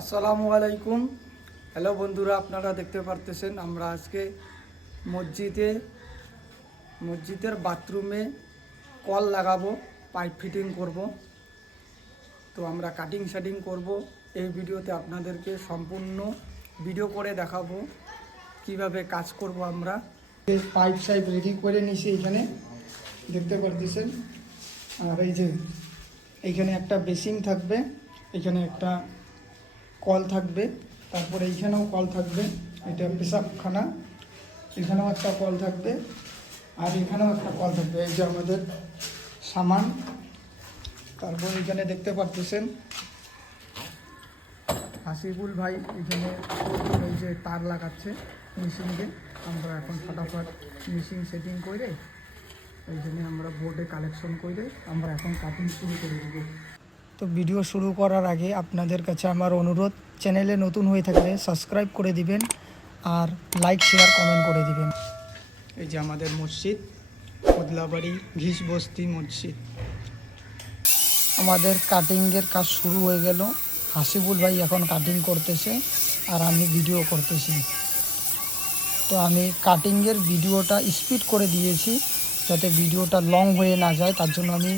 আসসালামু আলাইকুম। হ্যালো বন্ধুরা, আপনারা দেখতে পারতেছেন আমরা আজকে মসজিদের বাথরুমে কল লাগাবো, পাইপ ফিটিং করব। তো আমরা কাটিং শাটিং করব। এই ভিডিওতে আপনাদেরকে সম্পূর্ণ ভিডিও করে দেখাবো কিভাবে কাজ করব। আমরা পাইপ সাইপ রেডি করে নিছি, এখানে দেখতে পারতেছেন। আর এই যে এইখানে একটা বেসিং থাকবে, এখানে একটা কল থাকবে, তারপরে এইখানেও কল থাকবে, এটা পেশাবখানা, এখানেও একটা কল থাকবে, আর এখানেও একটা কল থাকবে। এই যে আমাদের সামান। তারপর এখানে দেখতে পারতেছেন হাসিবুল ভাই এখানে এই যে তার লাগাচ্ছে মেশিনকে। আমরা এখন ফটাফট মেশিন সেটিং করে এই জন্য আমরা বোর্ডে কালেকশন করে আমরা এখন কাটিং শুরু করে দেবো। তো ভিডিও শুরু করার আগে আপনাদের কাছে আমার অনুরোধ, চ্যানেলে নতুন হয়ে থাকলে সাবস্ক্রাইব করে দিবেন আর লাইক শেয়ার কমেন্ট করে দিবেন। এই যে আমাদের মসজিদ, কদলাবাড়ি ঘিসবস্তি মসজিদ। আমাদের কাটিংয়ের কাজ শুরু হয়ে গেল। হাসিবুল ভাই এখন কাটিং করতেছে আর আমি ভিডিও করতেছি। তো আমি কাটিংয়ের ভিডিওটা স্পিড করে দিয়েছি যাতে ভিডিওটা লং হয়ে না যায়, তার জন্য আমি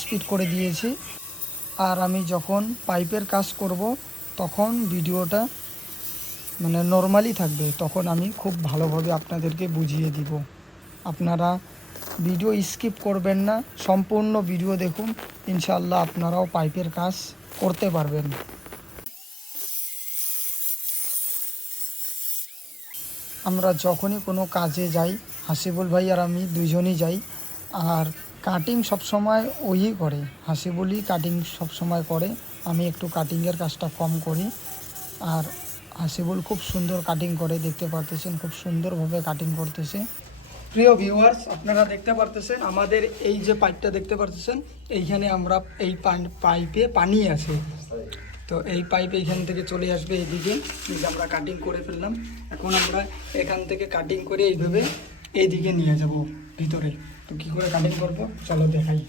স্পিড করে দিয়েছি। আর আমি যখন পাইপের কাজ করব তখন ভিডিওটা নর্মালি থাকবে, তখন আমি খুব ভালোভাবে আপনাদেরকে বুঝিয়ে দিব। আপনারা ভিডিও স্কিপ করবেন না, সম্পূর্ণ ভিডিও দেখুন, ইনশাআল্লাহ আপনারাও পাইপের কাজ করতে পারবেন। আমরা যখনই কোনো কাজে যাই, হাসিবুল ভাই আর আমি দুইজনই যাই, আর কাটিং সবসময় ওই করে, হাসিবুলই কাটিং সবসময় করে, আমি একটু কাটিংয়ের কাজটা কম করি। আর হাসিবুল খুব সুন্দর কাটিং করে, দেখতে পারতেছেন খুব সুন্দরভাবে কাটিং করতেছে। প্রিয় ভিউয়ার্স, আপনারা দেখতে পারতেছেন আমাদের এই যে পাইপটা দেখতে পারতেছেন, এইখানে আমরা এই পাইপে পানি আছে। তো এই পাইপ এইখান থেকে চলে আসবে এইদিকে, আমরা কাটিং করে ফেললাম। এখন আমরা এখান থেকে কাটিং করে এইভাবে এইদিকে নিয়ে যাব ভিতরে। তো কী করে কাটিং করব চলো দেখাই।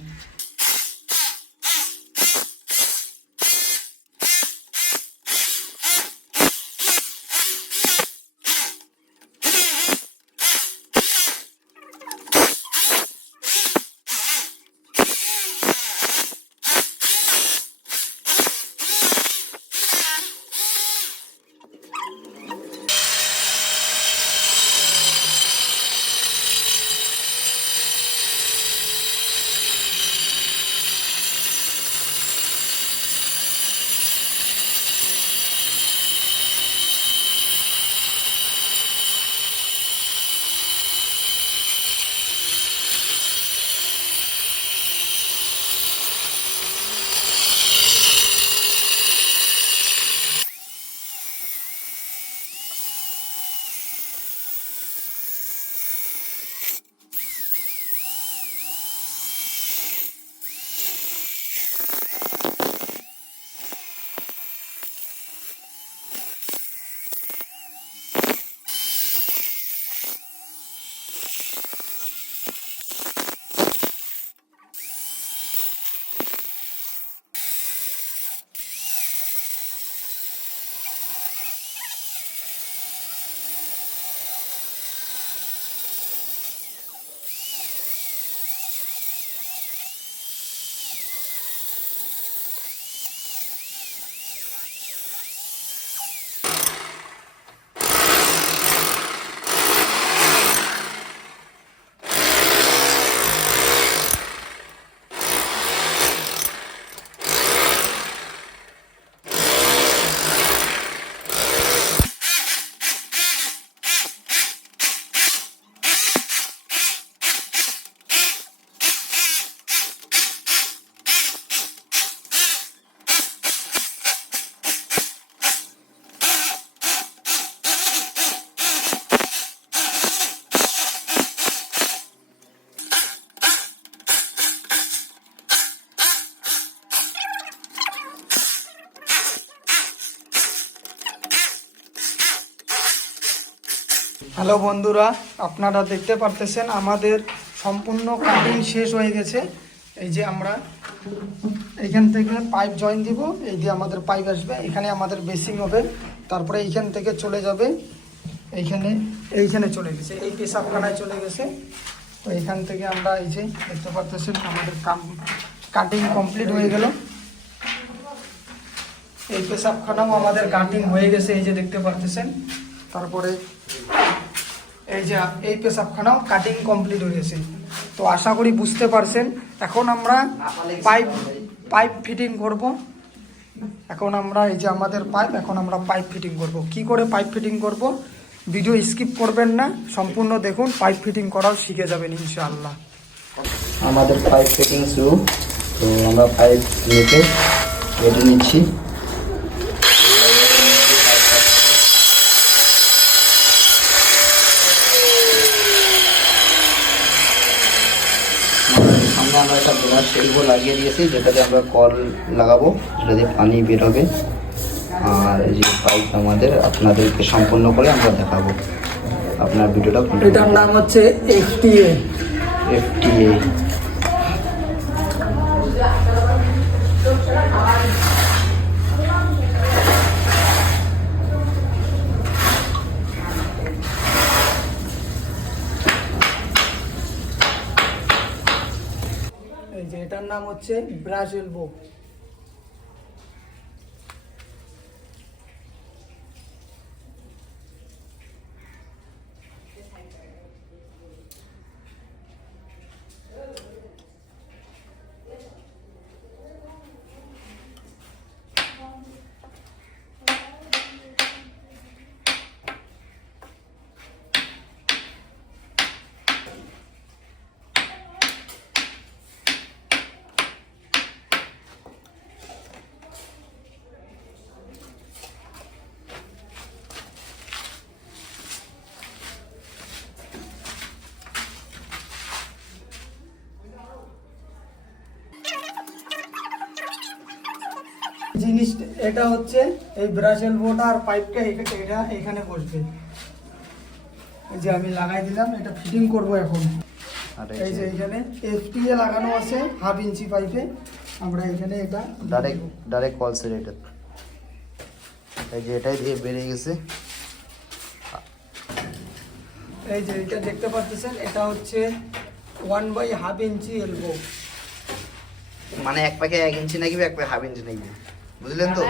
হ্যালো বন্ধুরা, আপনারা দেখতে পারতেছেন আমাদের সম্পূর্ণ কাটিং শেষ হয়ে গেছে। এই যে আমরা এইখান থেকে পাইপ জয়েন দিব, এই দিয়ে আমাদের পাইপ আসবে, এখানে আমাদের বেসিং হবে, তারপরে এইখান থেকে চলে যাবে এইখানে চলে গেছে, এই পেশাবখানায় চলে গেছে। তো এইখান থেকে আমরা এই যে দেখতে পারতেছেন আমাদের কাটিং কমপ্লিট হয়ে গেল। এই পেশাবখানাও আমাদের কাটিং হয়ে গেছে, এই যে দেখতে পারতেছেন। তারপরে এই যে এই পেশাবখানাও কাটিং কমপ্লিট হয়ে গেছে। তো আশা করি বুঝতে পারছেন। এখন আমরা পাইপ ফিটিং করব। এখন আমরা এই যে আমাদের পাইপ, এখন আমরা পাইপ ফিটিং করব। কি করে পাইপ ফিটিং করব ভিডিও স্কিপ করবেন না, সম্পূর্ণ দেখুন, পাইপ ফিটিং করাও শিখে যাবেন ইনশাআল্লাহ। আমাদের পাইপ ফিটিং শুরু। তো আমরা পাইপ নিতে কেটে নিচ্ছি। সামনে আমরা একটা ব্রাশ এলবো লাগিয়ে দিয়েছি, যেটাতে আমরা কল লাগাবো, যেটা দিয়ে পানি বেরোবে। আর এই যে পাইপ আমাদের আপনাদেরকে সম্পূর্ণ করে আমরা দেখাবো। আপনার ভিডিওটা, এটার নাম হচ্ছে এফটিএ। এই যে এটার নাম হচ্ছে ব্রাশ এলবো। জিনিস এটা হচ্ছে এই ব্রাশ এলবোটা আর পাইপটা এটা এখানে বসবে। এই যে আমি লাগাই দিলাম, এটা ফিটিং করব এখন। এই যে এখানে এফটিএ লাগানো আছে 1/2 ইঞ্চি পাইপে, আমরা এখানে এটা ডাইরেক্ট কল সেট। এটা এই যে এটাই দিয়ে বেরিয়ে গেছে। এই যে এটা দেখতে পাচ্ছেন, এটা হচ্ছে 1/2 ইঞ্চি এলবো। মানে এক পাকে 1 ইঞ্চি নাকি, এক পাকে 1/2 ইঞ্চি নাকি, বুঝলেন তো?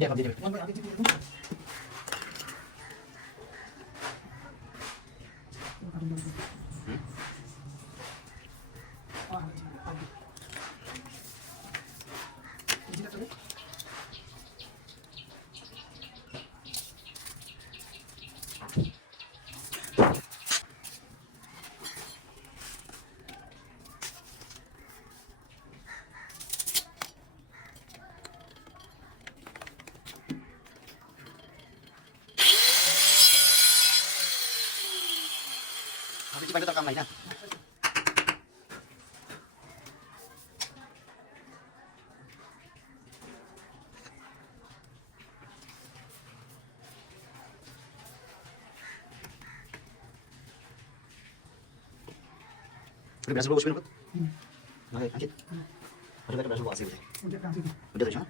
এটা এখন দিয়ে কিছু পাইলে তো কাম নাই না। Udah berasa bosnya, nah, lanjut. Udah berasa bos sih. Udah tuh,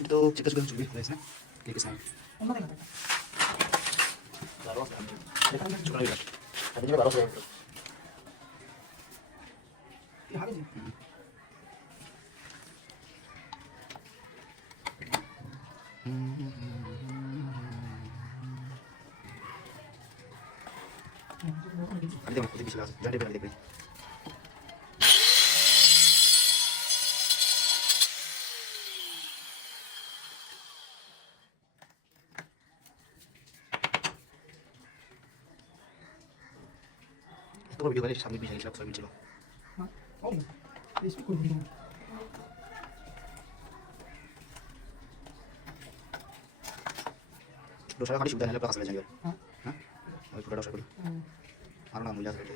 itu kita juga lebih biasa, kayak kesana. Baru, cuma lagi. Tapi ini baru saya. Nanti bisa jangan dibeli. Itu video kali sambil bisa hilap sambil coba. Oh, this could be. Dosa kali sudah hilap asal aja. Hah? Oh, itu dosa kali. Karena mulia sekali.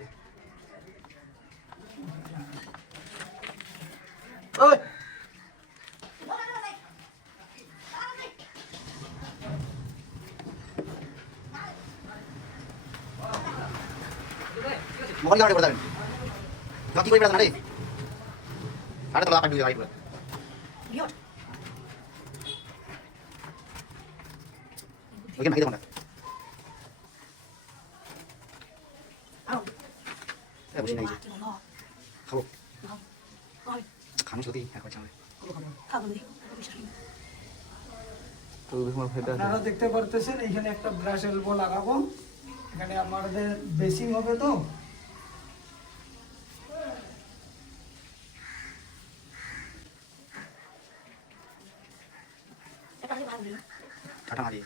Oi. Mohon jangan dipertahankan. Kaki gue beratan ada. Ada terlalu apa dulu kali gue. Lihat. Bagaimana kita mana? Bushin aja. Kamu. Kamu sudah aku cakap. আপনারা দেখতে পারতেছেন এখানে একটা brush elbow লাগাবো। এখানে আমাদের basin হবে তো Kata mari.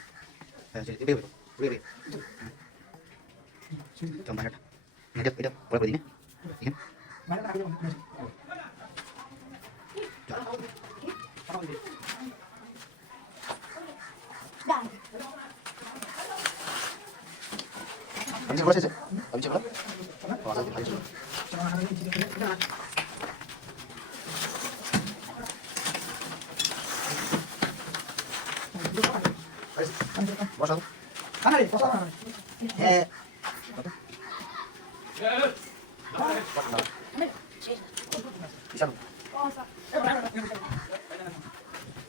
Ibe. Coba lihat. Ini boleh begini. Ini. Habis berapa sih? Habis berapa? Oh, habis. Bos aku. Mana nih? Bos apa? Bisa.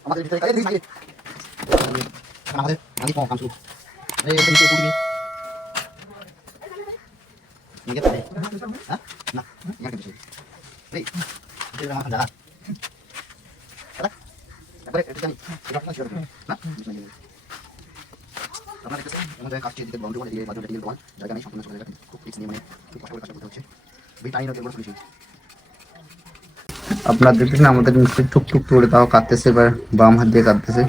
আমাদের ভিতরে কালে দিই আগে। আমাদের মালিক কম কাম শুরু। এই তুমি তো পুরি। নিয়ে গেছে? হ্যাঁ? না, নিয়ে গেছে। এই, এটা আমার জানা। আরে? তারপরে এটা জানি। এটা কি ছিল? না? আপনারা দেখতেছেন আমাদের কাজটি দিতে বাউন্ডারি করে দিয়ে বাজারে দিয়ে বল জায়গা নেই সম্পূর্ণ চলে যাবে খুব রিস্ক নিয়ে মানে খুব কষ্ট করে কাজ করতে হচ্ছে ভিটামিন ওকে বড় সলিউশন আপনারা দেখতেছেন আমাদের মিস্ত্রি টুকটুক করে তাও কাটতেছে এবার বাম হাত দিয়ে কাটতেছে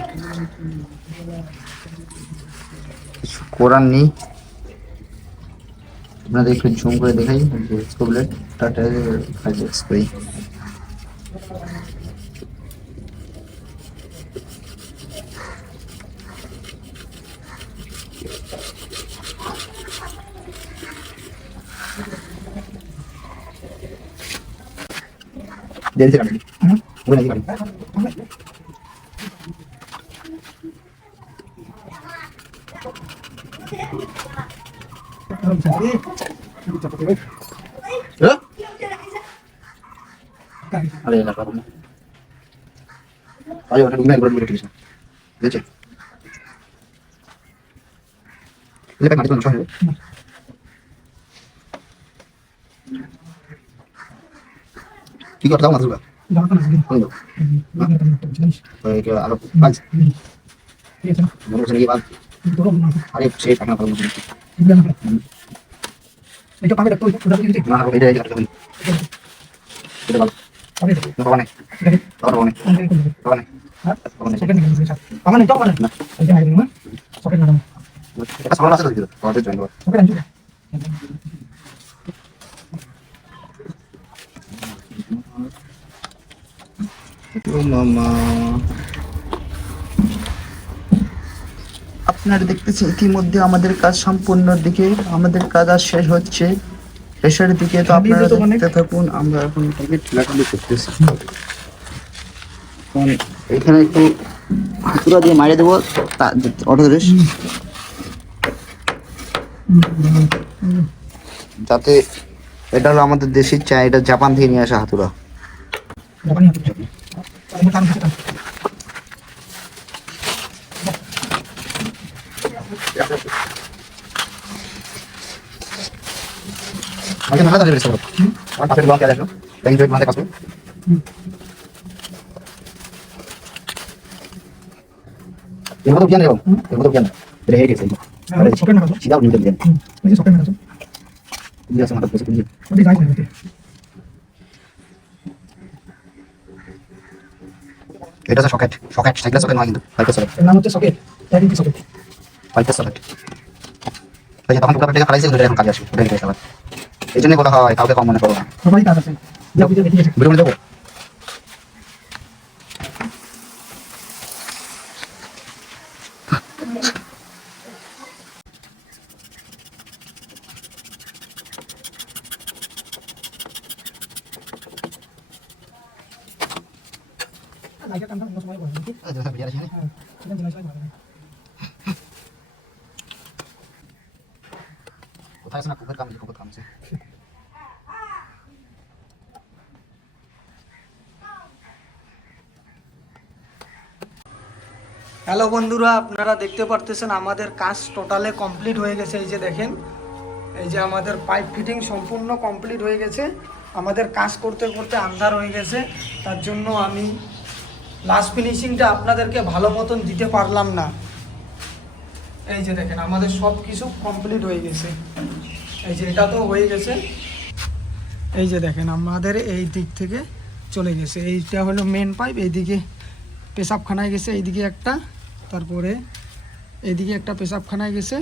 কিছু করার নেই আপনাদের একটু জুম করে দেখাই যে স্কোবলেট Tata five spray Jadi sekarang ini, gue lagi kan. আরে না পাবো না আরে ওটা ঘুমে একবার বলে দিয়েছি দেখে লেখা মাটি তো নষ্ট হয়ে কি করতে হবে মাত্র আরো পাঁচ মনে হচ্ছে বাদ আরে সেই টাকা পাবো এটা পাবে তো ওটা দিতে না এটা এটা এটা ভালো পাবে তো না পাবো না পাবো না পাবো না হ্যাঁ পাবো না সকেট নিয়ে গেছে পাবে না তো পাবে না এটা আইডিয়া না সকেট না এটা সবার আছে তো দিও আমাদের জয়েন করো সকেট আনছো ও মামা আপনারা দেখতেছেন ইতিমধ্যে আমাদের কাজ সম্পূর্ণর দিকে আমাদের কাজ আর শেষ হচ্ছে শেষের দিকে তো আপনারা দেখতে থাকুন আমরা এখন ঠেলাঠেলি করতেছি এখন এখানে একটু হাতুড়া দিয়ে মারিয়ে দেবো অটো ধরিস যাতে এটা হলো আমাদের দেশির চা এটা জাপান থেকে নিয়ে আসা হাতুড়া জাপানি হাতে আমি কাম করতে আগে নালা ধরে রেখেছো আর পাশের ব্লক আসো ব্যাংক জয়েন্ট মানে কাছে এর মতো জ্ঞান এর মতো জ্ঞান এটা হয়ে গেছে আরে সকেট না সিধা নিতে জ্ঞান এই সকেট না বুঝে আছে মাথা পয়সা বুঝে ওটা যাই না এটা হচ্ছে সকেট সকেট সাইকেল সকেট নয় কিন্তু সাইকেল সকেট এর নাম হচ্ছে সকেট এটা কি সকেট সাইকেল সকেট এই যে তখন টুকরা থেকে ফালাইছে ওটা এখন কাজে আসে ওটা রেখে আবার এই জন্য কথা হয় কাউকে কম মনে করো না সবাই কাজ আছে যা বুঝে দেখি আছে বেরোনে যাবো লাইকা কামটা অন্য সময় করে নাকি হ্যাঁ সেটা জিনিস হয় না কোথায় আছে না কুকুর কাম আছে হ্যালো বন্ধুরা, আপনারা দেখতে পারতেছেন আমাদের কাজ টোটালে কমপ্লিট হয়ে গেছে। এই যে দেখেন, এই যে আমাদের পাইপ ফিটিং সম্পূর্ণ কমপ্লিট হয়ে গেছে। আমাদের কাজ করতে করতে আন্ধার হয়ে গেছে, তার জন্য আমি লাস্ট ফিনিশিংটা আপনাদেরকে ভালো মতন দিতে পারলাম না। এই যে দেখেন আমাদের সব কিছু কমপ্লিট হয়ে গেছে। এই যে এটা তো হয়ে গেছে। এই যে দেখেন আমাদের এই দিক থেকে চলে গেছে, এইটা হলো মেন পাইপ। এইদিকে পেশাবখানায় গেছে, এইদিকে একটা, তারপরে এইদিকে একটা পেশাবখানায় গেছে,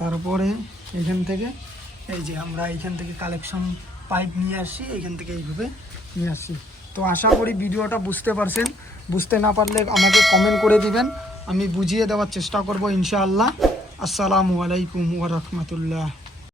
তারপরে এখান থেকে এই যে আমরা এইখান থেকে কালেকশন পাইপ নিয়ে আসি, এইখান থেকে এইভাবে নিয়ে আসি। তো আশা করি ভিডিওটা বুঝতে পারছেন। বুঝতে না পারলে আমাকে কমেন্ট করে দিবেন, আমি বুঝিয়ে দেওয়ার চেষ্টা করব ইনশাআল্লাহ। আসসালামু আলাইকুম ওয়া রাহমাতুল্লাহ।